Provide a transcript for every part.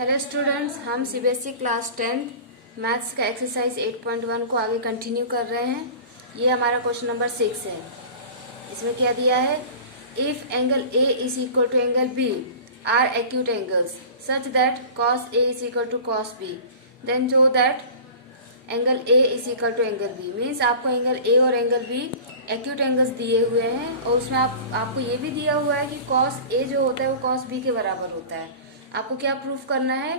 Hello students, हम CBSE class 10 maths का exercise 8.1 को आगे कंटिन्यू कर रहे हैं। ये हमारा क्वेश्चन नंबर 6 है। इसमें क्या दिया है, if angle A is equal to angle B are acute angles such that cos A is equal to cos B then show that angle A is equal to angle B. Means आपको angle A और angle B acute angles दिए हुए हैं और उसमें आपको ये भी दिया हुआ है कि कॉस ए जो होता है वो कॉस बी के बराबर होता है। आपको क्या प्रूफ करना है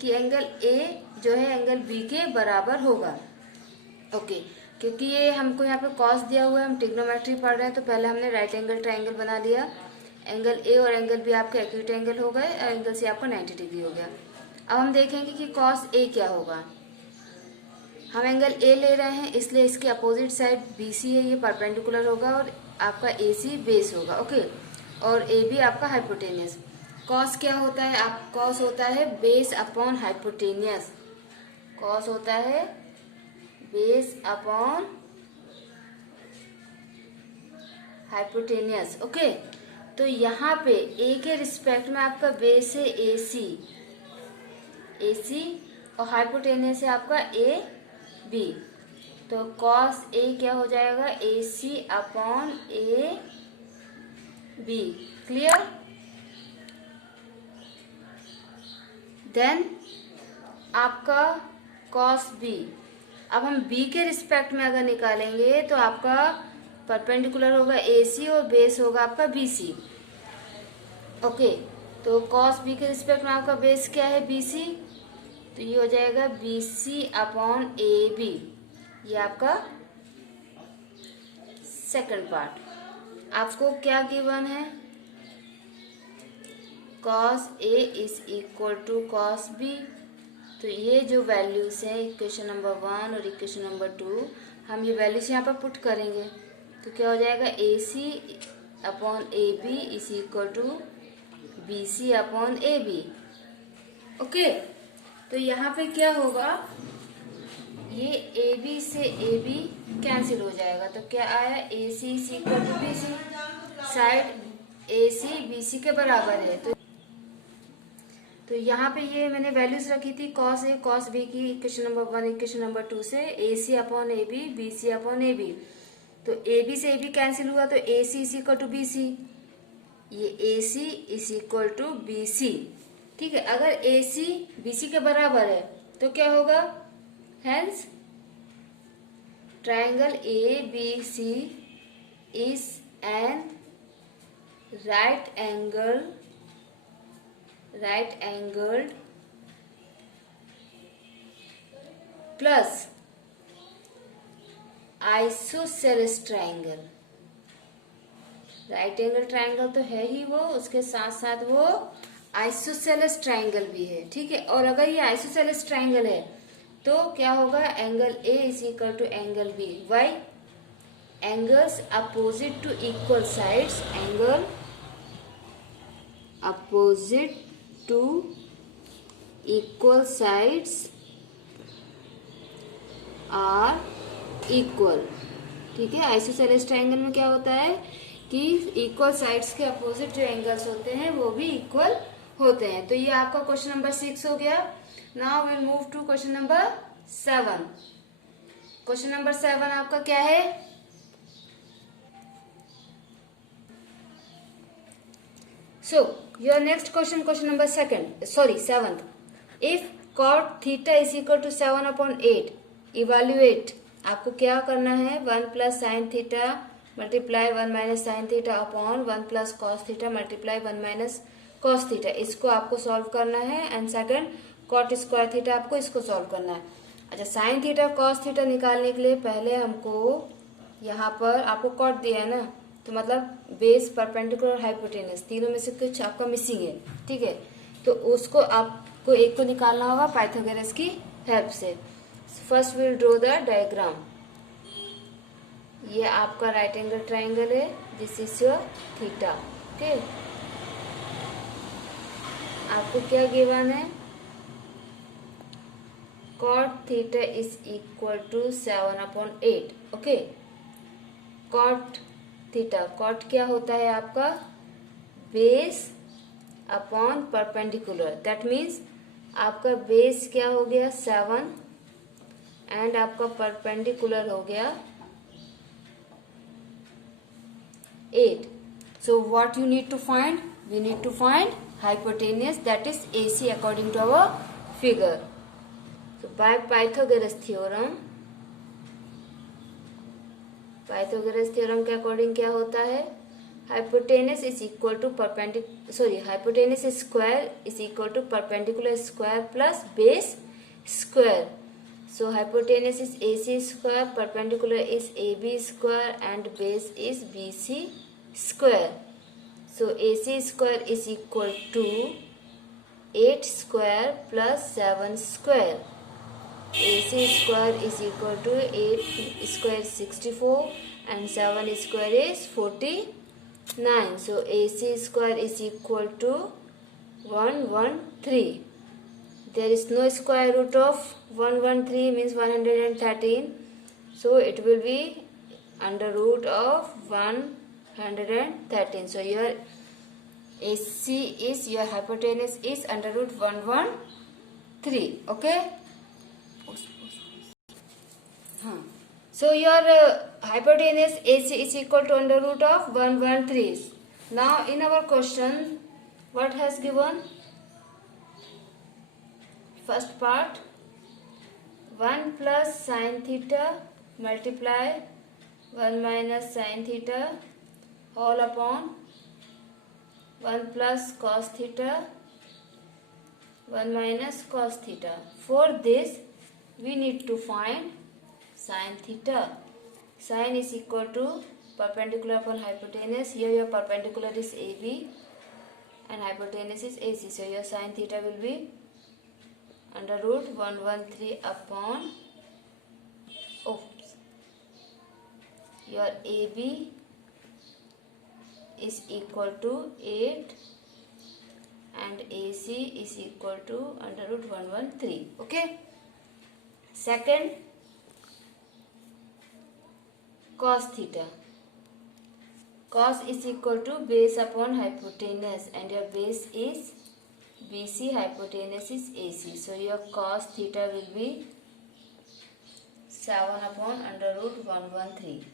कि एंगल ए जो है एंगल बी के बराबर होगा। ओके, क्योंकि ये हमको यहाँ पे कॉस दिया हुआ है, हम ट्रिग्नोमेट्री पढ़ रहे हैं, तो पहले हमने राइट एंगल ट्राइंगल बना लिया। एंगल ए और एंगल बी आपके एक्यूट एंगल हो गए और एंगल सी आपका 90 डिग्री हो गया। अब हम देखेंगे कि कॉस ए क्या होगा। हम एंगल ए ले रहे हैं इसलिए इसकी अपोजिट साइड बी सी है, ये परपेंडिकुलर होगा और आपका ए सी बेस होगा। ओके, और ए बी आपका हाइपोटेनियस। कॉस क्या होता है, आप कॉस होता है बेस अपॉन हाइपोटेनियस। कॉस होता है बेस अपॉन हाइपोटेनियस। ओके, तो यहाँ पे ए के रिस्पेक्ट में आपका बेस है ए सी, ए सी और हाइपोटेनियस है आपका ए बी। तो कॉस ए क्या हो जाएगा, A C upon A B. Clear? Then आपका कॉस बी। अब हम बी के रिस्पेक्ट में अगर निकालेंगे तो आपका परपेंडिकुलर होगा ए सी और बेस होगा आपका बी सी। ओके, तो कॉस बी के रिस्पेक्ट में आपका बेस क्या है, बी सी, तो ये हो जाएगा B C upon A B. ये आपका सेकंड पार्ट। आपको क्या गिवन है, cos A is equal to cos B. तो ये जो वैल्यूज हैं इक्वेशन नंबर 1 और इक्वेशन नंबर 2, हम ये वैल्यूज यहाँ पर पुट करेंगे तो क्या हो जाएगा, A C upon A B is equal to B C upon A B. Okay, तो यहाँ पे क्या होगा, ये ए बी से ए बी कैंसिल हो जाएगा। तो क्या आया, A C is equal to B C. Side A C B C के बराबर है, तो यहाँ पे ये मैंने वैल्यूज रखी थी कॉस ए कॉस बी की इक्वेशन नंबर 1 इक्वेशन नंबर 2 से, A C upon A B B C upon A B. तो ए बी से ए बी कैंसिल हुआ तो A C is equal to B C, ये A C is equal to B C. ठीक है, अगर ए C B C के बराबर है तो क्या होगा, hence triangle A B C is an right angled plus isosceles triangle। Right angle triangle तो है ही वो, उसके साथ साथ वो आइसोसेलेस ट्राइंगल भी है। ठीक है, और अगर ये आइसोसेलेस ट्राइंगल है तो क्या होगा, angle A is equal to angle B. Why, angles opposite to equal sides, angle opposite to equal sides are equal. ठीक है, आइसोसेलेस ट्राइंगल में क्या होता है कि इक्वल साइड्स के अपोजिट जो एंगल्स होते हैं वो भी इक्वल होते हैं। तो ये आपका क्वेश्चन नंबर 6 हो गया। Now will move to question number 7। Question number 7 आपका क्या है, so your next question number 7th, if cot theta is equal to 7 upon 8, evaluate। आपको क्या करना है, 1 plus sin theta multiply 1 minus sin theta upon 1 plus cos theta multiply 1 minus cos theta। इसको आपको solve करना है। And second cot square theta, आपको इसको सॉल्व करना है। अच्छा, sin थीटा cos थीटा निकालने के लिए पहले हमको यहाँ पर आपको cot दिया है ना, तो मतलब बेस परपेंडिकुलर हाइपोटेनस, तीनों में से कुछ आपका मिसिंग है। ठीक है, तो उसको आपको एक को निकालना होगा पाइथागोरस की हेल्प से। First will draw the diagram. ये आपका राइट एंगल ट्राइंगल है, this is your theta. Okay, आपको क्या गिवन है, cot theta is equal to 7 upon 8। Okay, cot theta, cot क्या होता है आपका, base upon perpendicular. That means आपका बेस क्या हो गया 7 एंड आपका परपेंडिकुलर हो गया 8. So what you need to find? We need to find hypotenuse, that is AC according to our figure. So by Pythagoras theorem के अकॉर्डिंग क्या होता है? Hypotenuse is equal to hypotenuse square is equal to perpendicular square plus base square. So hypotenuse is AC square, perpendicular is AB square and base is BC square. So AC square is equal to 8 square plus 7 square. AC square is equal to 8 square is 64 and 7 square is 49. So AC square is equal to 113. There is no square root of 113 means 113. So it will be under root of 113. So your AC is, your hypotenuse is under root 113. Okay. So your hypotenuse AC is equal to under root of 113. Now in our question, what has given? First part, 1 plus sin theta multiply 1 minus sin theta all upon 1 plus cos theta 1 minus cos theta. For this, we need to find sin theta. Sin is equal to perpendicular upon hypotenuse. Here your perpendicular is AB and hypotenuse is AC. So your sin theta will be under root 113 upon your AB is equal to 8 and AC is equal to under root 113. Okay. Second, cos theta. Cos is equal to base upon hypotenuse and your base is BC, hypotenuse is AC. So your cos theta will be 7 upon under root 113.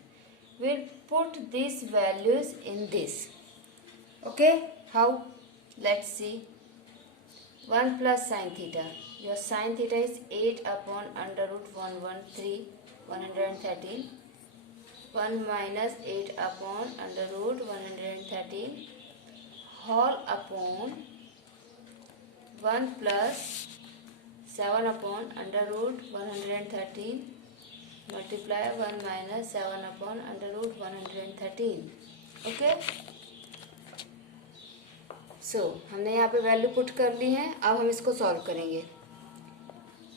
We'll put these values in this. Okay, how? Let's see. 1 plus sin theta. Your sin theta is 8 upon under root 113. 1 minus 8 upon under root 113 whole upon 1 plus 7 upon under root 113 multiply 1 minus 7 upon under root 113. Okay. हमने यहाँ पे value put कर ली है. अब हम इसको solve करेंगे.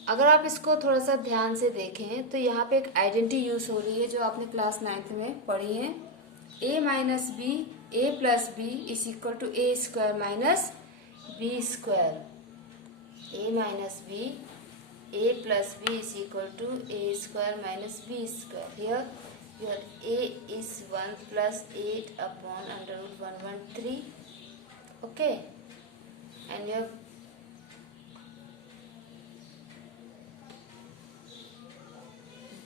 अगर आप इसको थोड़ा सा ध्यान से देखें तो यहाँ पे एक आइडेंटिटी यूज हो रही है जो आपने क्लास 9th में पढ़ी है. a minus B A plus B is equal to A square minus B square. a minus b, a plus b is equal to a square minus b square. Here your a is 1 plus 8 upon under root 113. Okay, and your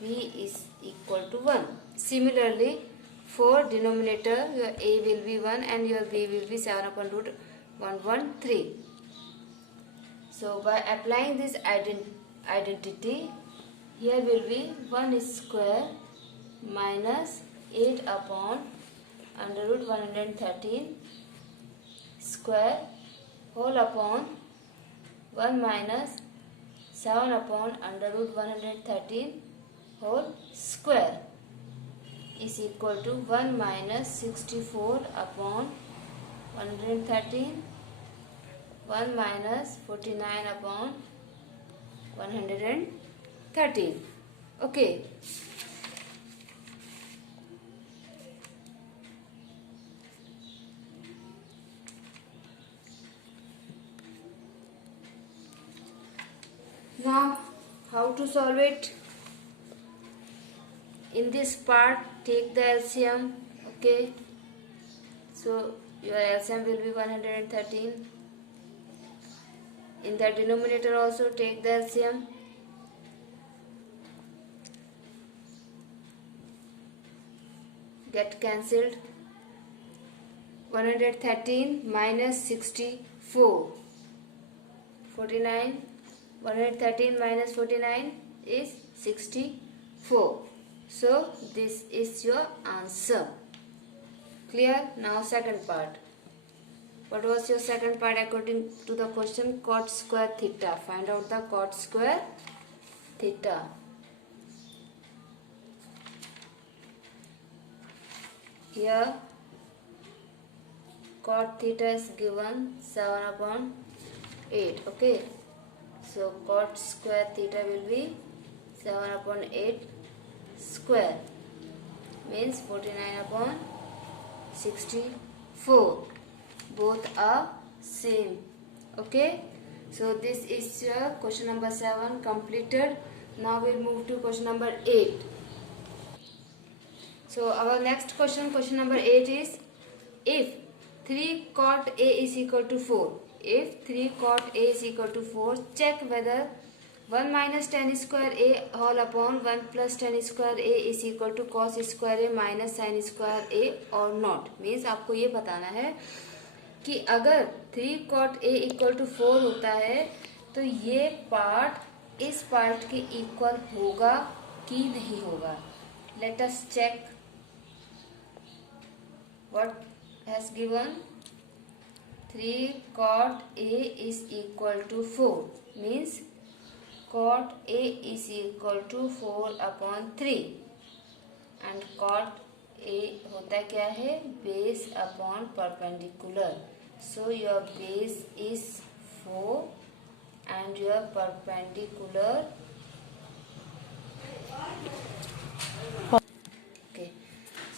b is equal to 1. Similarly, for denominator your a will be 1 and your b will be 7 upon root 113. So by applying this identity, here will be 1 square minus 8 upon under root 113 square whole upon 1 minus 7 upon under root 113 whole square is equal to 1 minus 64 upon 113, 1 minus 49 upon 113. Okay. Now, how to solve it? In this part, take the LCM. Okay. So your LCM will be 113. In the denominator also take the LCM. Get cancelled. 113 minus 64. 49. 113 minus 49 is 64. So this is your answer. Clear? Now second part. What was your second part according to the question? Cot square theta. Find out the cot square theta. Here cot theta is given 7 upon 8. Okay. So cot square theta will be 7 upon 8 square. Means 49 upon 64. Both are same. Okay. So this is your question number 7 completed. Now we'll move to question number 8. So our next question, question number 8 is, if 3 cot A is equal to 4. If 3 cot A is equal to 4, check whether 1 minus tan square A whole upon 1 plus tan square A is equal to cos square A minus sin square A or not. Means आपको ये बताना है कि अगर 3 cot A equal to 4 होता है तो ये पार्ट इस पार्ट के इक्वल होगा कि नहीं होगा. Let us check what has given. 3 cot A is equal to 4 means cot A is equal to 4 upon 3 and cot A होता क्या है, base upon perpendicular. So your base is 4 and your perpendicular. Okay.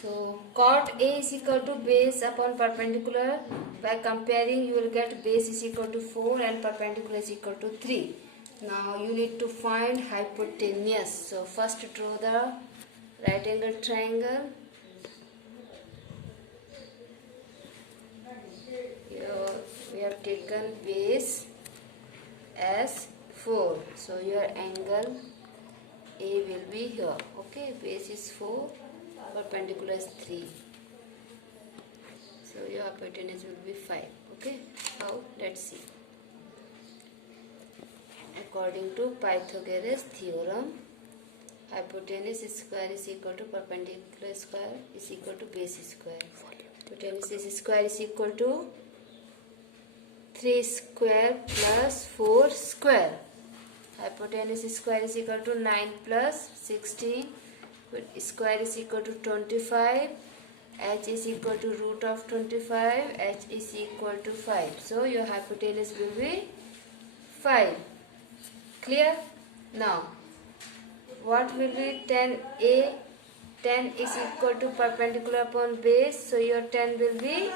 So cot A is equal to base upon perpendicular. By comparing you will get base is equal to 4 and perpendicular is equal to 3. Now you need to find hypotenuse. So first draw the right angle triangle. Here we have taken base as 4. So your angle A will be here. Okay, base is 4, perpendicular is 3. So your hypotenuse will be 5. Okay, how? Let's see. According to Pythagoras theorem, hypotenuse square is equal to perpendicular square is equal to base square. Hypotenuse square is equal to 3 square plus 4 square. Hypotenuse square is equal to 9 plus 16. Square is equal to 25. H is equal to root of 25. H is equal to 5. So your hypotenuse will be 5. Clear? Now, what will be tan A? Tan is equal to perpendicular upon base. So your tan will be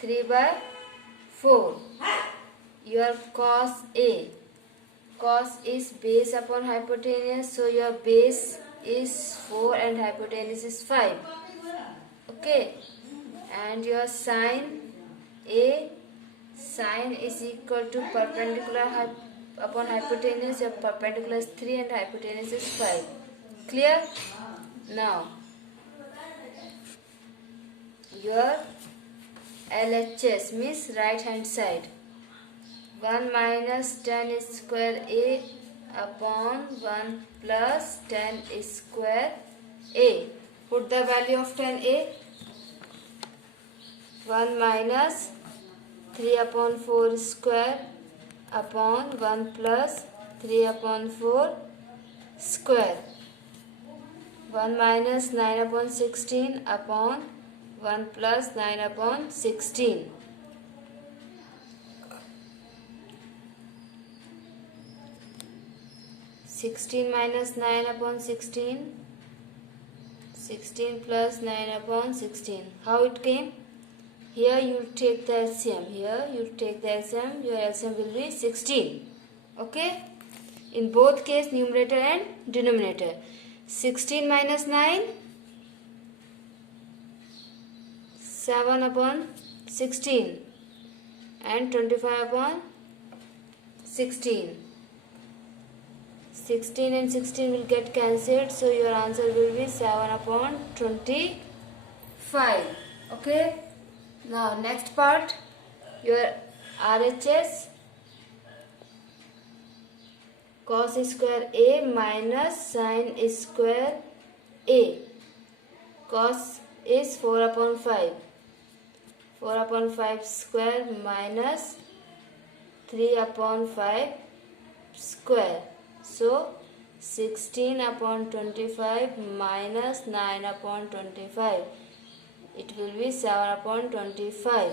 3 by 4. Your cos A. Cos is base upon hypotenuse. So your base is 4 and hypotenuse is 5. Okay. And your sin A. Sin is equal to perpendicular upon hypotenuse. Your perpendicular is 3 and hypotenuse is 5. Clear? Now, your LHS means right hand side. 1 minus tan square A upon 1 plus tan square A. Put the value of tan A. 1 minus 3 upon 4 square upon 1 plus 3 upon 4 square. 1 minus 9 upon 16 upon 1 plus 9 upon 16. Sixteen minus 9 upon 16. 16 plus 9 upon 16. How it came? Here you will take the LCM. Here you take the LCM. Your LCM will be 16. Okay? In both case, numerator and denominator. 16 minus 9. 7 upon 16. and 25 upon 16. 16 and 16 will get cancelled, so your answer will be 7 upon 25. Okay, now next part, your RHS cos square A minus sin square A. Cos is 4 upon 5. 4 upon 5 square minus 3 upon 5 square. So 16 upon 25 minus 9 upon 25. It will be 7 upon 25.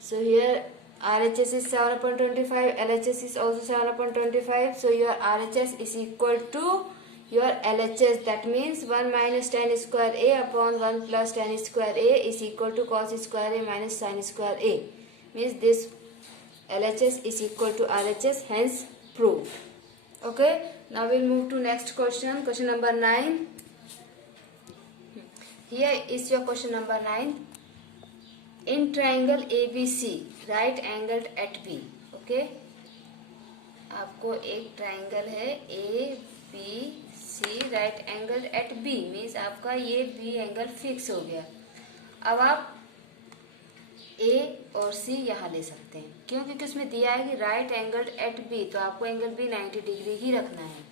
So here RHS is 7 upon 25, LHS is also 7 upon 25. So your RHS is equal to your LHS. That means 1 minus tan square A upon 1 plus tan square A is equal to cos square A minus sin square A. Means this LHS is equal to RHS, hence proved. Okay, now we'll move to next question, question number 9. Here is your question number 9. In triangle ABC, right angled at B. Okay, आपको एक triangle है ABC right angle at B, means आपका ये B angle fix हो गया. अब आप A और C यहाँ ले सकते हैं, क्यों? क्योंकि उसमें दिया है कि राइट एंगल एट B, तो आपको एंगल B 90 डिग्री ही रखना है.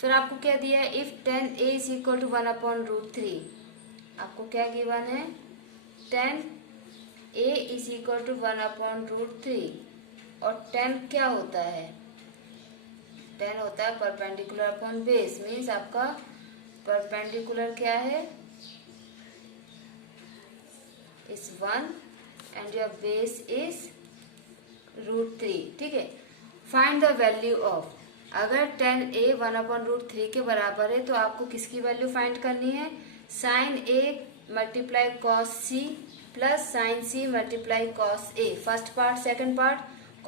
फिर आपको क्या दिया है? If tan A is equal to 1 upon root 3. आपको क्या गिवन है? tan A is equal to 1 upon root 3. और tan क्या होता है? tan होता है परपेंडिकुलर अपॉन बेस, मीन्स आपका परपेंडिकुलर क्या है? Is 1 and your base is root 3. ठीक है, फाइंड द वैल्यू ऑफ. अगर tan A 1 अपॉन रूट 3 के बराबर है तो आपको किसकी वैल्यू फाइंड करनी है? sin A multiply cos C plus sin C multiply cos A. First part. Second part,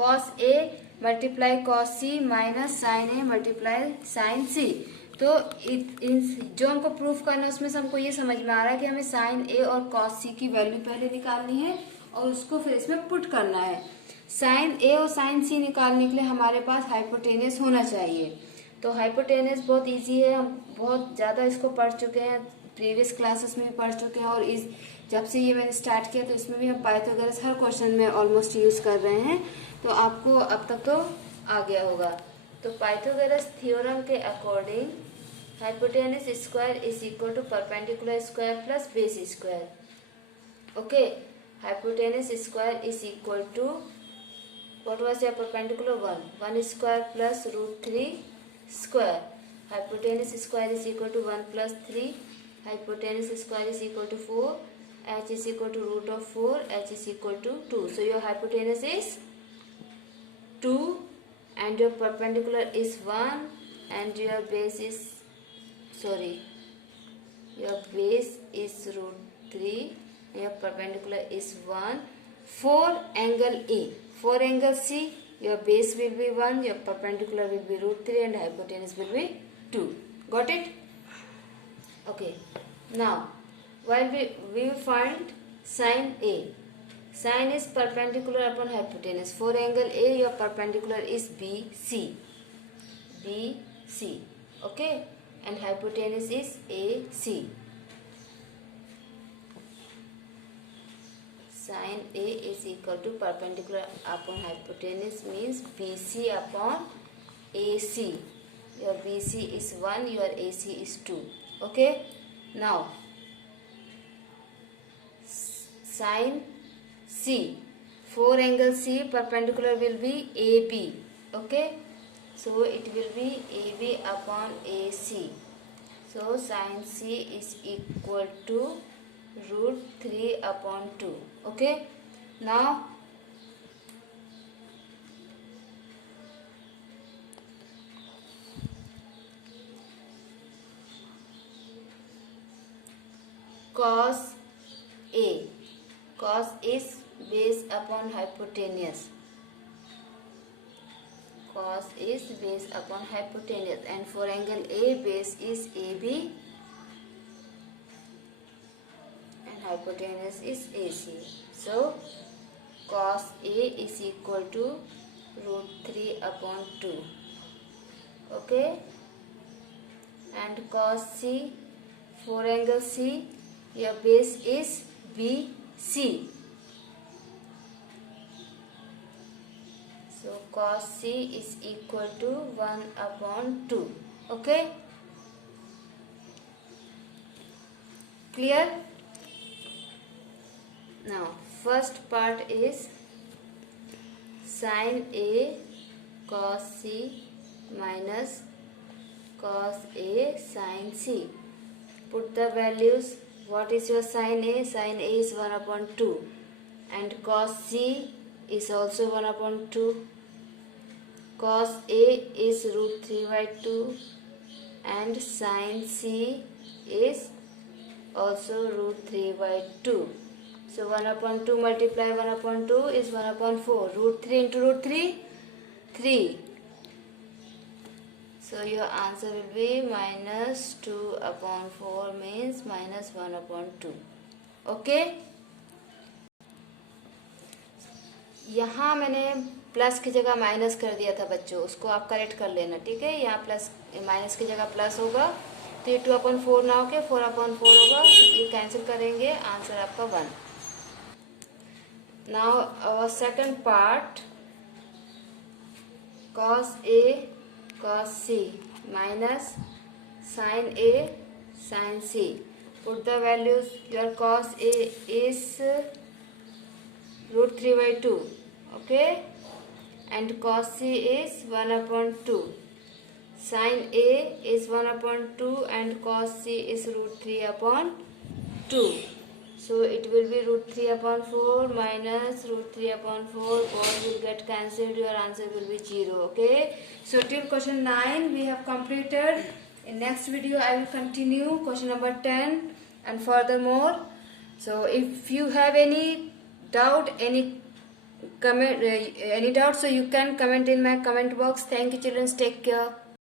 cos A multiply cos C minus sin A multiply sin C. तो जो हमको प्रूफ करना है उसमें से हमको ये समझ में आ रहा है कि हमें sin A और cos C की वैल्यू पहले निकालनी है और उसको फिर इसमें पुट करना है. sin A और sin C निकालने के लिए हमारे पास हाइपोटेनस होना चाहिए. तो हाइपोटेनस बहुत इजी है, हम बहुत ज़्यादा इसको पढ़ चुके हैं, प्रीवियस क्लासेस में भी पढ़ चुके हैं, और इस जब से ये मैंने स्टार्ट किया तो इसमें भी हम पाइथागोरस हर क्वेश्चन में ऑलमोस्ट यूज़ कर रहे हैं. तो आपको अब तक तो आ गया होगा. तो पाइथागोरस थ्योरम के according hypotenuse square is equal to perpendicular square plus base square. Okay, hypotenuse square is equal to, what was your perpendicular? 1 square plus root 3 square. Hypotenuse square is equal to 1 plus 3. Hypotenuse square is equal to 4. H is equal to root of 4. H is equal to 2. So your hypotenuse is 2 and your perpendicular is 1 and your base is, your base is root 3. Your perpendicular is 1. For angle A, for angle C, your base will be 1, your perpendicular will be root 3 and hypotenuse will be 2. Got it? Okay. Now, while we will find sin A. Sin is perpendicular upon hypotenuse. For angle A, your perpendicular is BC. BC. Okay? And hypotenuse is AC. Sin A is equal to perpendicular upon hypotenuse means BC upon AC. Your BC is 1, your AC is 2. Okay. Now, sin C. For angle C, perpendicular will be AB. Okay. So, it will be AB upon AC. So, sin C is equal to root 3 upon 2. Okay. Now cos A. Cos is base upon hypotenuse. Cos is base upon hypotenuse, and for angle A, base is AB and hypotenuse is AC. So cos A is equal to root 3 upon 2. Okay, and cos C, 4 angle C, your base is BC. So cos C is equal to 1 upon 2. Okay, clear? Now first part is sin A cos C minus cos A sin C. Put the values. What is your sin A? Sin A is 1 upon 2 and cos C is also 1 upon 2. Cos A is root 3 by 2 and sin C is also root 3 by 2. So 1 upon 2 multiply 1 upon 2 is 1 upon 4. Root 3 into root 3, 3. So your answer will be minus 2 upon 4 means minus 1 upon 2. Okay? यहाँ मैंने plus की जगह minus कर दिया था बच्चों, उसको आप करेक्ट कर लेना, ठीक है? यहाँ प्लस माइनस की जगह प्लस होगा तो ये 2 अपॉन 4 ना होके 4 अपॉन 4 होगा, ये कैंसिल करेंगे, आंसर आपका 1. Now our second part, cos A cos C minus sin A sin C. Put the values. Your cos A is root 3 by 2. Okay, and cos C is 1 upon 2. Sin A is 1 upon 2 and cos C is root 3 upon 2. So it will be root 3 upon 4 minus root 3 upon 4. 4 will get cancelled. Your answer will be 0. Okay. So till question 9 we have completed. In next video I will continue question number 10 and furthermore. So if you have any doubt, any comment, so you can comment in my comment box. Thank you children. Take care.